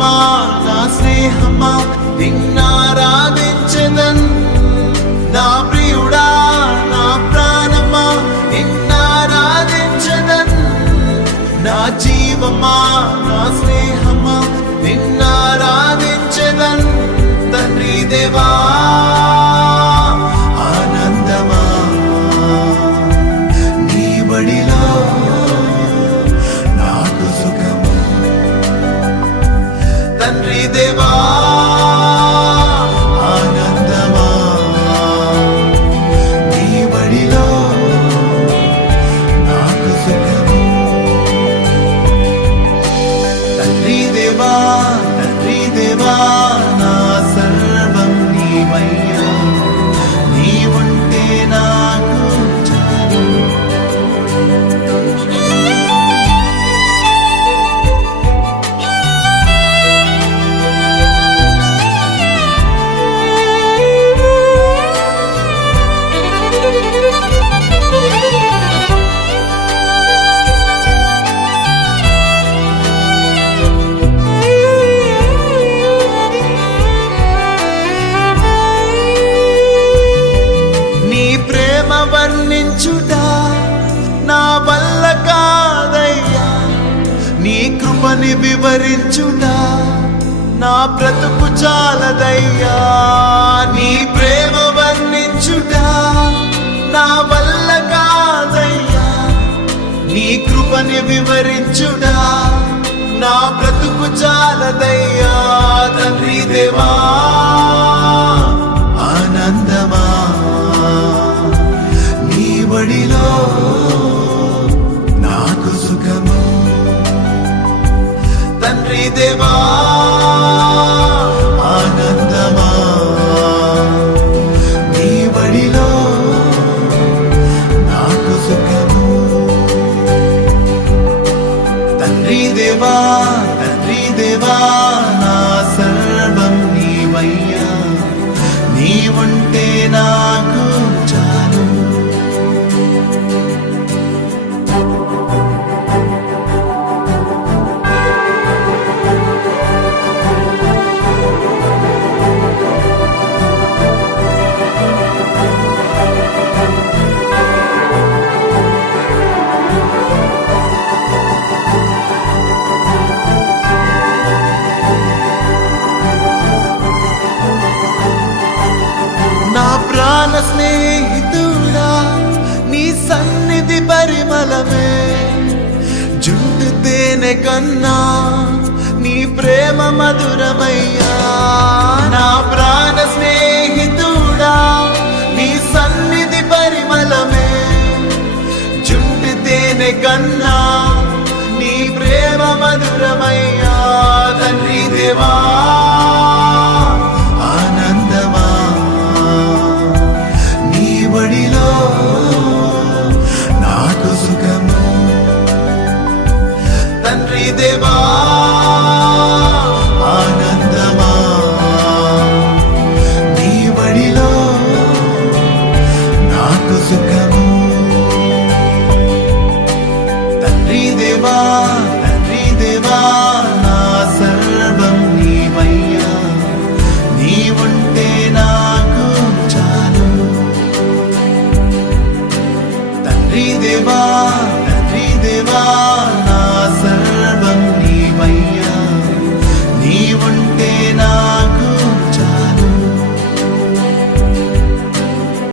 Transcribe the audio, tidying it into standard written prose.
జీవమా నా స్నేహమా నిన్నారాధించెదన్ నా ప్రియుడా నా ప్రాణమా నిన్నారాధించెదన్ నా జీవమా నా స్నేహమా నిన్నారాధించెదన్ తండ్రి దేవా ఆనందమా నీ బడిలో నాకు సుఖము తండ్రి దేవా ఆనందమా నీ బడిలో నాకు సుఖము తండ్రి దేవా నా సర్వం నీవయ్యా నీ ఉంటే నాకు చాలు వర్ణించుట నా వల్ల కాదయ్యా నీ కృపని వివరించుట నా బ్రతుకు చాలదయ్యా నీ ప్రేమ వర్ణించుట నా వల్ల కాదయ్యా నీ కృపని వివరించుట నా బ్రతుకు చాలదయ్యా తండ్రి దేవా ఆనందమా బడిలో నాకు సుఖము తండ్రి దేవా ఆనందమా నీ బడిలో నాకు సుఖము తండ్రి దేవా నా సర్వం నీవయ్యా నీ ఉంటే నాకు చాలు ప్రాణ స్నేహితుడా నీ సన్నిధి పరిమళమే జుంటు తేనె కన్నా నీ ప్రేమ మధురమయ్యా